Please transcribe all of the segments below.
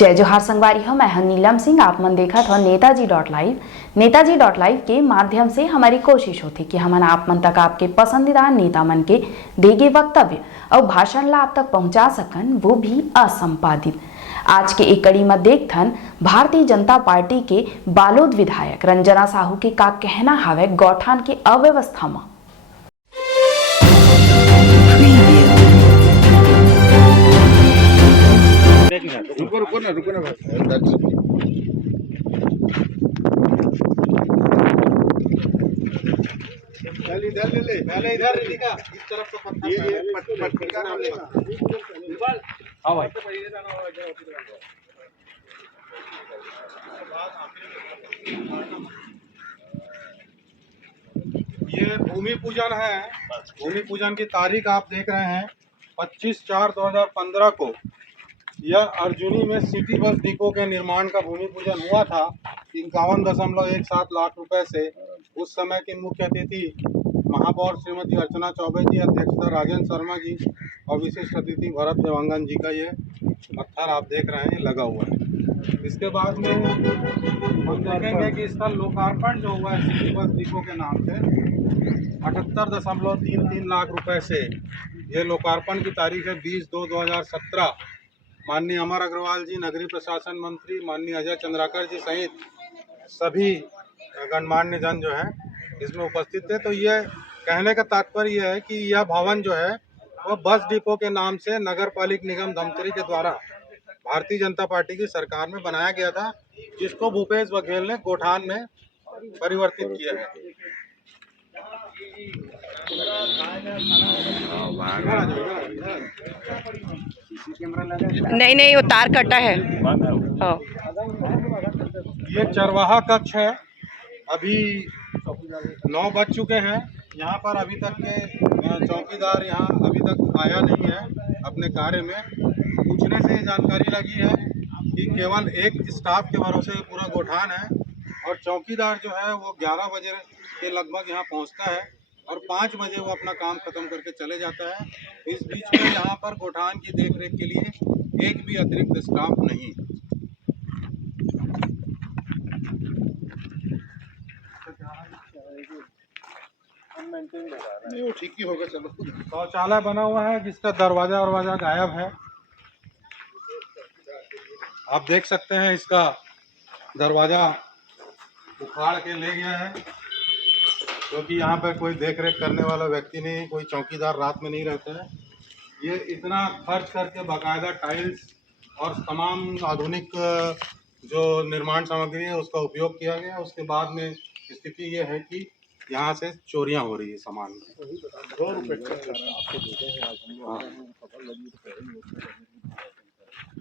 जय जोहार संगवारी हो, मैं हूं नीलम सिंह। आप मन देखत हो नेताजी.live। नेताजी.live के माध्यम से हमारी कोशिश होती कि हम आप मन तक आपके पसंदीदा नेता मन के देगे वक्तव्य और भाषण ला आप तक पहुंचा सकन, वो भी असंपादित। आज के एक कड़ी में देखथन भारतीय जनता पार्टी के बालोद विधायक रंजना साहू के का कहना हवे गौठान के अव्यवस्था में। रुको ना इधर ले पहले इधर लिखा इस तरफ का पत्ता ये पट्टिका ना लेगा। हां भाई ये भूमि पूजन है। भूमि पूजन की तारीख आप देख रहे हैं 25/4/2015 को यह अर्जुनी में सिटी बस डिपो के निर्माण का भूमि पूजन हुआ था 51.17 लाख रुपए से। उस समय के मुख्य अतिथि महापौर श्रीमती अर्चना चौबे जी, अध्यक्षता राजेंद्र शर्मा जी और विशिष्ट अतिथि भरत देवांगन जी का ये पत्थर आप देख रहे हैं लगा हुआ है। इसके बाद में हम देखेंगे कि इसका लोकार्पण जो हुआ है सिटी बस डिपो के नाम से 78.33 लाख रुपए से। ये लोकार्पण की तारीख है 20/2/2017। माननीय अमर अग्रवाल जी, नगरीय प्रशासन मंत्री माननीय अजय चंद्राकर जी सहित सभी गणमान्य जन जो है इसमें उपस्थित थे। तो ये कहने का तात्पर्य यह है कि यह भवन जो है वह बस डिपो के नाम से नगर पालिक निगम धमतरी के द्वारा भारतीय जनता पार्टी की सरकार में बनाया गया था, जिसको भूपेश बघेल ने गोठान में परिवर्तित किया है। नहीं वो तार कटा है। ये चरवाहा कक्ष है। अभी 9 बज चुके हैं। यहाँ पर अभी तक के चौकीदार यहाँ अभी तक आया नहीं है अपने कार्य में। पूछने से जानकारी लगी है कि केवल एक स्टाफ के भरोसे पूरा गोठान है और चौकीदार जो है वो 11 बजे के लगभग यहाँ पहुँचता है और 5 बजे वो अपना काम खत्म करके चले जाता है। इस बीच में यहाँ पर गोठान की देखरेख के लिए एक भी अतिरिक्त स्टाफ नहीं। वो ठीक ही होगा। चलो, शौचालय बना हुआ है जिसका दरवाजा गायब है। आप देख सकते हैं इसका दरवाजा उखाड़ के ले गया है, क्योंकि यहाँ पर कोई देख रेख करने वाला व्यक्ति नहीं, कोई चौकीदार रात में नहीं रहता है। ये इतना खर्च करके बाकायदा टाइल्स और तमाम आधुनिक जो निर्माण सामग्री है उसका उपयोग किया गया। उसके बाद में स्थिति ये है कि यहाँ से चोरियां हो रही है सामान। 2 रुपये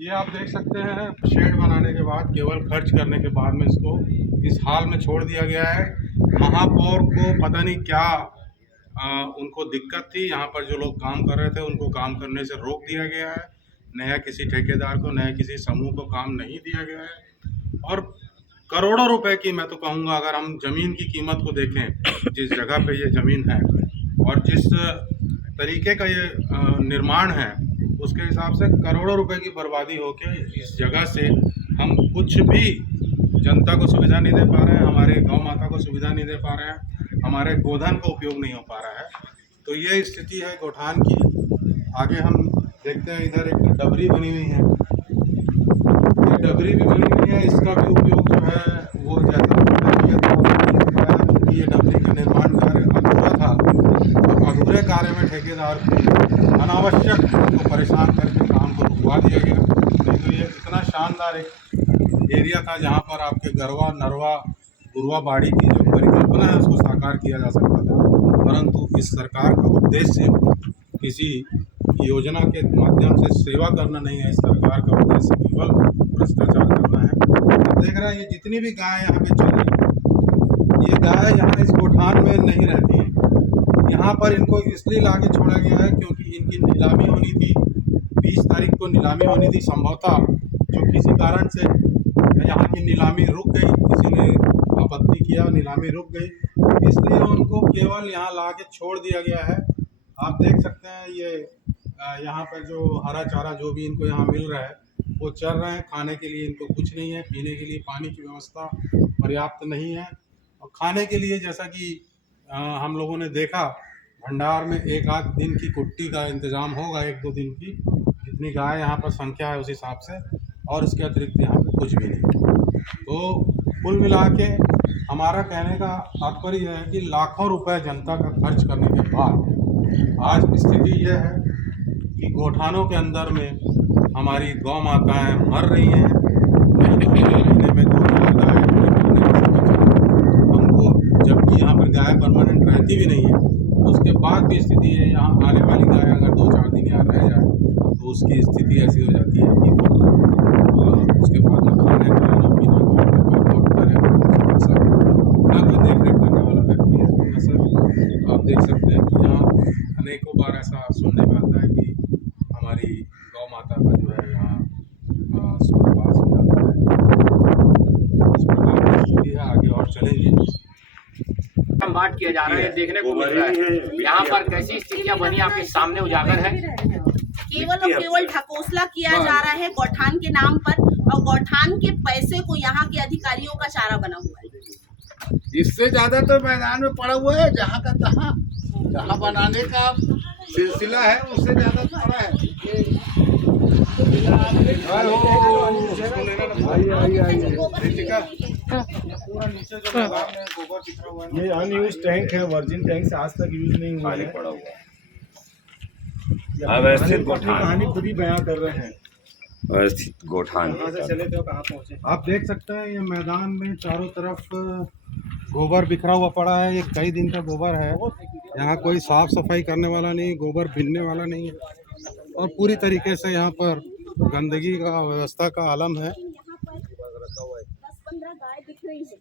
ये आप देख सकते हैं। शेड बनाने के बाद केवल खर्च करने के बाद में इसको इस हाल में छोड़ दिया गया है। महापौर को पता नहीं क्या उनको दिक्कत थी, यहाँ पर जो लोग काम कर रहे थे उनको काम करने से रोक दिया गया है। नया किसी ठेकेदार को, नया किसी समूह को काम नहीं दिया गया है। और करोड़ों रुपए की, मैं तो कहूँगा, अगर हम ज़मीन की कीमत को देखें, जिस जगह पे ये ज़मीन है और जिस तरीके का ये निर्माण है, उसके हिसाब से करोड़ों रुपए की बर्बादी होके इस जगह से हम कुछ भी जनता को सुविधा नहीं दे पा रहे हैं, हमारे गौ माता को सुविधा नहीं दे पा रहे हैं, हमारे गोधन का उपयोग नहीं हो पा रहा है। तो ये स्थिति है गोठान की। आगे हम देखते हैं, इधर एक डबरी बनी हुई है। ये डबरी भी बनी हुई है, इसका भी उपयोग जो है वो जैसा ये डबरी का निर्माण कार्य अधूरा था और अधूरे कार्य में ठेकेदार को अनावश्यक उनको परेशान करके काम को रुकवा दिया गया। नहीं तो ये इतना शानदार एक एरिया था जहाँ पर आपके गरवा, नरवा, गुरवा बाड़ी की जो परिकल्पना है उसको साकार किया जा सकता था। परंतु इस सरकार का उद्देश्य किसी योजना के माध्यम से सेवा करना नहीं है। इस सरकार का उद्देश्य केवल भ्रष्टाचार करना है। आप देख रहे हैं ये जितनी भी गाय यहाँ पे चल रही है, ये गाय यहाँ इस गोठान में नहीं रहती है। यहाँ पर इनको इसलिए लाके छोड़ा गया है क्योंकि इनकी नीलामी होनी थी। 20 तारीख को नीलामी होनी थी। संभवतः जो किसी कारण से यहाँ की नीलामी रुक गई, किसी ने आपत्ति किया, नीलामी रुक गई, इसलिए उनको केवल यहाँ लाके छोड़ दिया गया है। आप देख सकते हैं ये यहाँ पर जो हरा चारा जो भी इनको यहाँ मिल रहा है वो चर रहे हैं। खाने के लिए इनको कुछ नहीं है, पीने के लिए पानी की व्यवस्था पर्याप्त नहीं है, और खाने के लिए जैसा कि हम लोगों ने देखा भंडार में एक आध दिन की कुट्टी का इंतज़ाम होगा, 1-2 दिन की, जितनी गाय यहाँ पर संख्या है उस हिसाब से, और इसके अतिरिक्त यहाँ पर कुछ भी नहीं। तो कुल मिला के हमारा कहने का तात्पर्य यह है कि लाखों रुपए जनता का खर्च करने के बाद आज स्थिति यह है कि गोठानों के अंदर में हमारी गौ माताएँ मर रही हैं। महीने में 2-4 गाय हमको, जबकि यहाँ पर गाय परमानेंट रहती भी नहीं है, उसके बाद भी स्थिति है यहाँ आने वाली गाय अगर 2-4 दिन यहाँ रह जाए तो उसकी स्थिति ऐसी हो जाती है कि उसके बाद ना खाने का, ना पीने का, ना कोई डॉक्टर है, ना कोई चिकित्सक है, ना कोई देख रेख करने वाला व्यक्ति है। तो सर आप देख सकते हैं कि यहाँ अनेकों बार ऐसा सुनने में आता है कि हमारी गौ माता का जो है यहाँ स्वर्गवास हो जाता है। इस प्रकार की स्थिति है, आगे और चलेंगी। बात किया जा रहा है, देखने को मिल रहा है यहाँ पर कैसी स्थितियाँ बनी आपके सामने उजागर है। केवल और केवल ढकोसला किया जा रहा है गौठान के नाम पर, और गौठान के पैसे को यहाँ के अधिकारियों का चारा बना हुआ है। इससे ज्यादा तो मैदान में पड़ा हुआ है, जहाँ का तहाँ, जहाँ बनाने का सिलसिला है उससे ज्यादा तो पड़ा है। ये अनयूज टैंक है, वर्जिन टैंक से आज तक यूज नहीं हुआ है। अवस्थित गोठान, कहानी खुद ही बयां कर रहे हैं। अवस्थित गोठान कहाँ से चले थे और कहाँ पहुँचे? आप देख सकते हैं ये मैदान में चारों तरफ गोबर बिखरा हुआ पड़ा है। ये कई दिन का गोबर है, यहाँ कोई साफ सफाई करने वाला नहीं, गोबर बीनने वाला नहीं है, और पूरी तरीके से यहाँ पर गंदगी का व्यवस्था का आलम है। 10-15 गाय दिख रही है,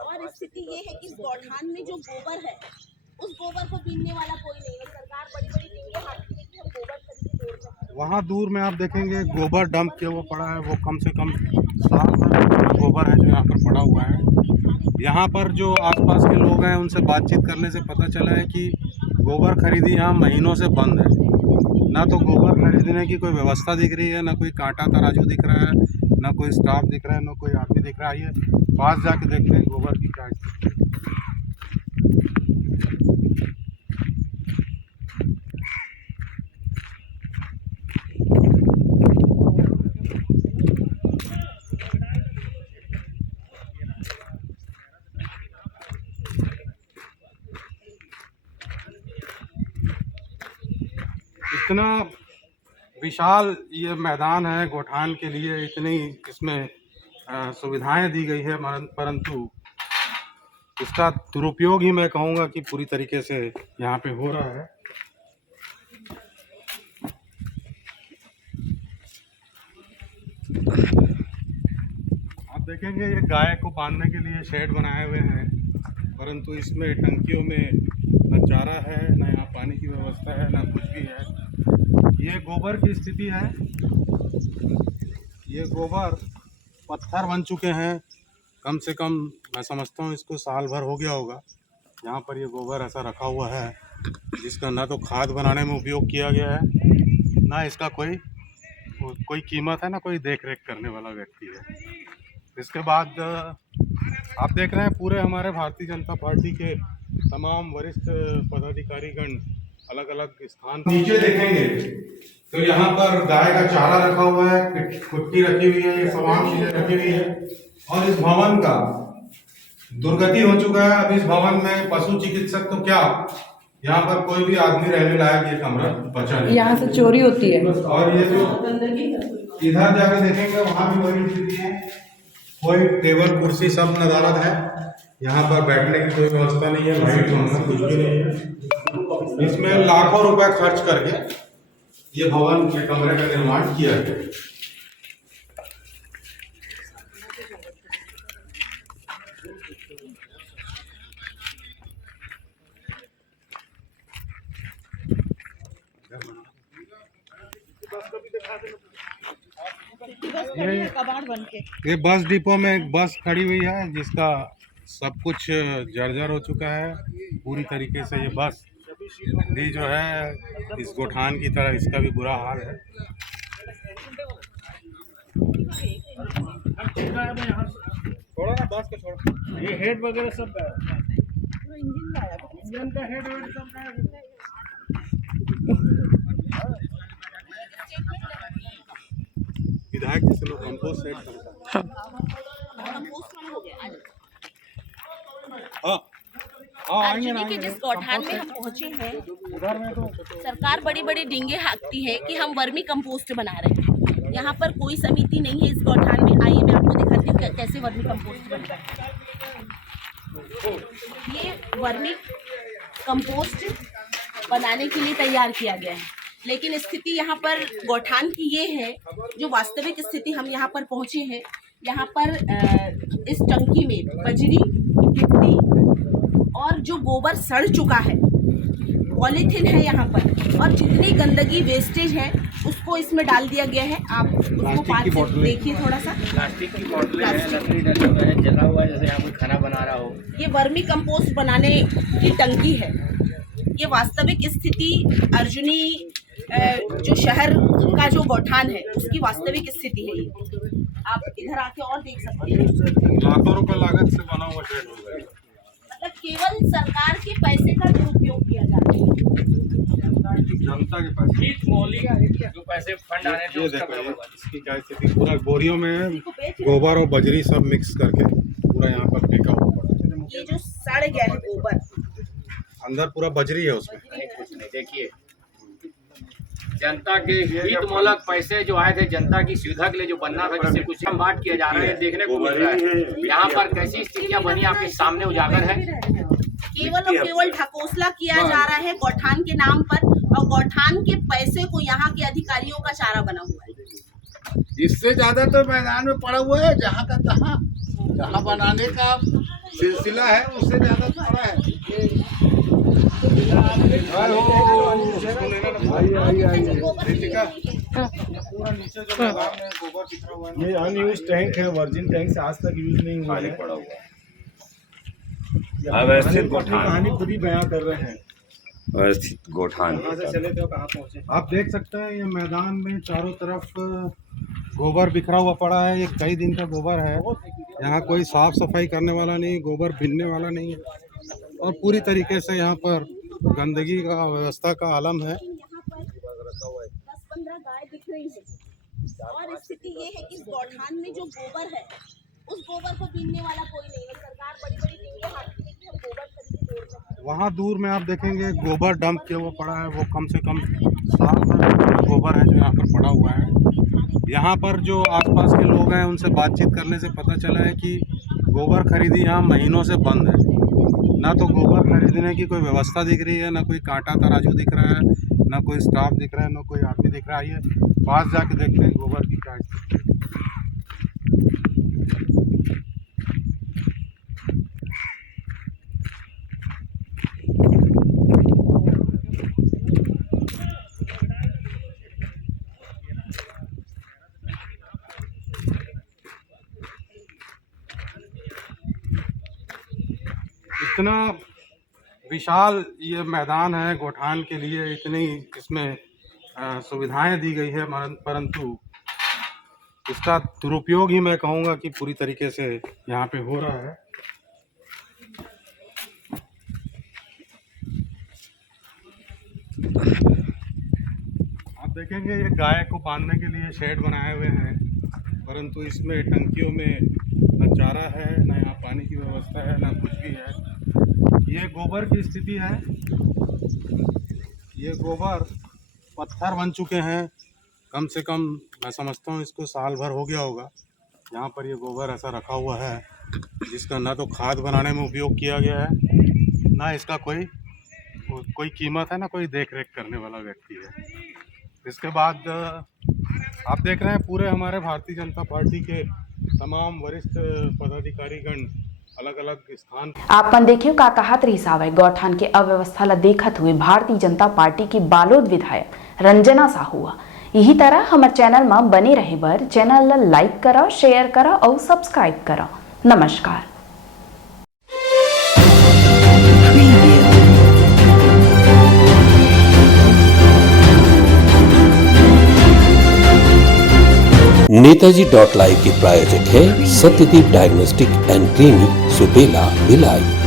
और स्थिति ये है कि इस गौठान में जो गोबर है उस गोबर को बीनने वाला कोई नहीं है। सरकार बड़ी-बड़ी टीमें हाथी लेके हम गोबर खरीद के तोड़ रहे हैं। वहाँ दूर में आप देखेंगे गोबर डंप किया हुआ पड़ा है, वो कम से कम 7 टन गोबर है जो यहाँ पर पड़ा हुआ है। यहाँ पर जो आसपास के लोग हैं उनसे बातचीत करने से पता चला है कि गोबर खरीदी यहाँ महीनों से बंद है। ना तो गोबर खरीदने की कोई व्यवस्था दिख रही है, ना कोई कांटा तराजू दिख रहा है, ना कोई स्टाफ दिख रहा है, ना कोई आदमी दिख रहा है। ये पास जाके देखते हैं गोबर की क्या स्थिति है। इतना विशाल ये मैदान है गोठान के लिए, इतनी इसमें सुविधाएं दी गई है, परंतु इसका दुरुपयोग ही मैं कहूँगा कि पूरी तरीके से यहाँ पे हो रहा है। आप देखेंगे ये गाय को बांधने के लिए शेड बनाए हुए हैं, परंतु इसमें टंकियों में न चारा है, न यहाँ पानी की व्यवस्था है, न कुछ भी है। ये गोबर की स्थिति है, ये गोबर पत्थर बन चुके हैं। कम से कम मैं समझता हूँ इसको साल भर हो गया होगा। यहाँ पर ये गोबर ऐसा रखा हुआ है जिसका ना तो खाद बनाने में उपयोग किया गया है, ना इसका कोई कीमत है, ना कोई देख रेख करने वाला व्यक्ति है। इसके बाद आप देख रहे हैं पूरे हमारे भारतीय जनता पार्टी के तमाम वरिष्ठ पदाधिकारीगण अलग अलग स्थान नीचे देखेंगे तो यहाँ पर गाय का चारा रखा हुआ है, कुट्टी रखी हुई है, ये तमाम चीजें रखी हुई है। और इस भवन का दुर्गति हो चुका है। अब इस भवन में पशु चिकित्सक तो क्या, यहाँ पर कोई भी आदमी रहने लायक ये कमरा बचा नहीं। यहाँ से चोरी होती है। और ये जो इधर जाके देखेंगे वहाँ भी वही स्थिति है, कोई टेबल कुर्सी सब नदारद है, यहाँ पर बैठने की कोई व्यवस्था नहीं है, लाइट पंखा कुछ भी नहीं है। इसमें लाखों रुपए खर्च करके ये भवन के कमरे का निर्माण किया गया। ये बस डिपो में एक बस खड़ी हुई है जिसका सब कुछ जर्जर हो चुका है पूरी तरीके से। ये बस भी जो है इस गोठान की तरह इसका भी बुरा हाल है। छोड़ो ना, बस को छोड़ो। ये हेड वगैरह सब का है। इंजन का है। इंजन का हेड वेड सब का है। विधायक जी से लोग कंपोस्ट सेट करता है। कंपोस्ट वाला हो गया। हाँ हाँ, आएंगे ना, अर्जुनी के आएंगे। जिस गौठान में हम पहुंचे हैं, उधर में तो सरकार बड़ी बड़ी डींगे हाँकती है कि हम वर्मी कंपोस्ट बना रहे हैं। यहाँ पर कोई समिति नहीं है इस गौठान में। आइए मैं आपको दिखाती हूँ कैसे वर्मी कंपोस्ट बनता है। ये वर्मी कंपोस्ट बनाने के लिए तैयार किया गया है, लेकिन स्थिति यहाँ पर गौठान की ये है, जो वास्तविक स्थिति हम यहाँ पर पहुँचे हैं। यहाँ पर इस टंकी में बजरी, गिट्टी और जो गोबर सड़ चुका है, पॉलीथीन है यहाँ पर, और जितनी गंदगी वेस्टेज है उसको इसमें डाल दिया गया है। आप उसको पास से देखिए थोड़ा सा। प्लास्टिक की बोतलें हैं, लकड़ी डला हुआ है, जला हुआ है, जैसे यहाँ कोई खाना बना रहा हो। ये वर्मी कंपोस्ट बनाने की टंकी है। ये वास्तविक स्थिति अर्जुनी जो शहर का जो गौठान है उसकी वास्तविक स्थिति है। ये आप इधर आके और देख सकते हैं। लाखों रुपए लागत से बना हुआ शेड होगा ये। मतलब केवल सरकार के पैसे का दुरुपयोग किया जाता है। जनता के पास जो पैसे फंड आ रहे थे ये उसका देखो, ये बराबर। इसकी क्या स्थिति, पूरा बोरियों में गोबर और बजरी सब मिक्स करके पूरा यहाँ पर फेंका हुआ पड़ा है। ये जो सड़ गया है गोबर, अंदर पूरा बजरी है उसमें। नहीं, कुछ नहीं। देखिए, जनता के हित मूलक पैसे जो आए थे, जनता की सुविधा के लिए जो बनना था, जिससे कुछ हम बात किया जा रहा है, देखने को मिल रहा है। यहाँ पर कैसी स्थितियाँ बनी आपके सामने उजागर है। केवल और केवल ढकोसला किया जा रहा है गौठान के नाम पर, और गौठान के पैसे को यहाँ के अधिकारियों का चारा बना हुआ है। इससे ज्यादा तो मैदान में पड़ा हुआ है, जहाँ का तहाँ, जहाँ बनाने का सिलसिला है उससे ज्यादा तो पड़ा है। पूरा नीचे जो मैदान में गोबर बिखरा हुआ है ना, ये अनयूज टैंक है, वर्जिन टैंक से आज तक यूज नहीं हुआ है। पड़ा हुआ है। यहाँ अवस्थित अपनी गौठान। कहानी खुद ही बयां कर रहे हैं। अवस्थित गौठान। कहाँ से चले थे और कहाँ पहुँचे? आप देख सकते हैं ये मैदान में चारों तरफ गोबर बिखरा हुआ पड़ा है। ये कई दिन का गोबर है। यहाँ कोई साफ सफाई करने वाला नहीं, गोबर बीनने वाला नहीं है, और पूरी तरीके से यहाँ पर गंदगी का व्यवस्था का आलम है। यहाँ पर 10-15 गाय दिख रही है, और स्थिति ये है कि इस गौठान में जो गोबर है उस गोबर को बीनने वाला कोई नहीं है। सरकार बड़ी बड़ी डींगे हाँकती है कि हम गोबर खरीद के जोड़ रहे हैं। वहाँ दूर में आप देखेंगे गोबर डंप किया हुआ पड़ा है। वो कम से कम साल भर का गोबर है जो यहाँ पर पड़ा हुआ है। यहाँ पर जो आसपास के लोग हैं उनसे बातचीत करने से पता चला है कि गोबर खरीदी यहाँ महीनों से बंद है। ना तो गोबर खरीदने की कोई व्यवस्था दिख रही है, ना कोई कांटा तराजू दिख रहा है, ना कोई स्टाफ दिख रहा है, ना कोई आदमी दिख रहा है। आइए पास जाके देखते हैं गोबर की क्या स्थिति है। इतना विशाल ये मैदान है गौठान के लिए, इतनी इसमें सुविधाएं दी गई है, परंतु इसका दुरुपयोग ही मैं कहूँगा कि पूरी तरीके से यहाँ पे हो रहा है। आप देखेंगे ये गाय को बांधने के लिए शेड बनाए हुए हैं, परंतु इसमें टंकियों में न चारा है, न यहाँ पानी की व्यवस्था है, न कुछ भी है। ये गोबर की स्थिति है। ये गोबर पत्थर बन चुके हैं। कम से कम मैं समझता हूँ इसको साल भर हो गया होगा। यहाँ पर ये गोबर ऐसा रखा हुआ है जिसका ना तो खाद बनाने में उपयोग किया गया है, ना इसका कोई कीमत है, ना कोई देख रेख करने वाला व्यक्ति है। इसके बाद आप देख रहे हैं पूरे हमारे भारतीय जनता पार्टी के तमाम वरिष्ठ पदाधिकारीगण अलग अलग स्थान। आपन देखियो का कहत रही सावे गौठान के अव्यवस्था ला देखत हुए भारतीय जनता पार्टी की बालोद विधायक रंजना साहू। यही तरह हमारे चैनल में बने रहे बर चैनल ला लाइक करा, शेयर करा और सब्सक्राइब करा। नमस्कार। नेताजी .live के प्रायोजक है Satyadeep diagnostic and clinic, Supela, Bhilai.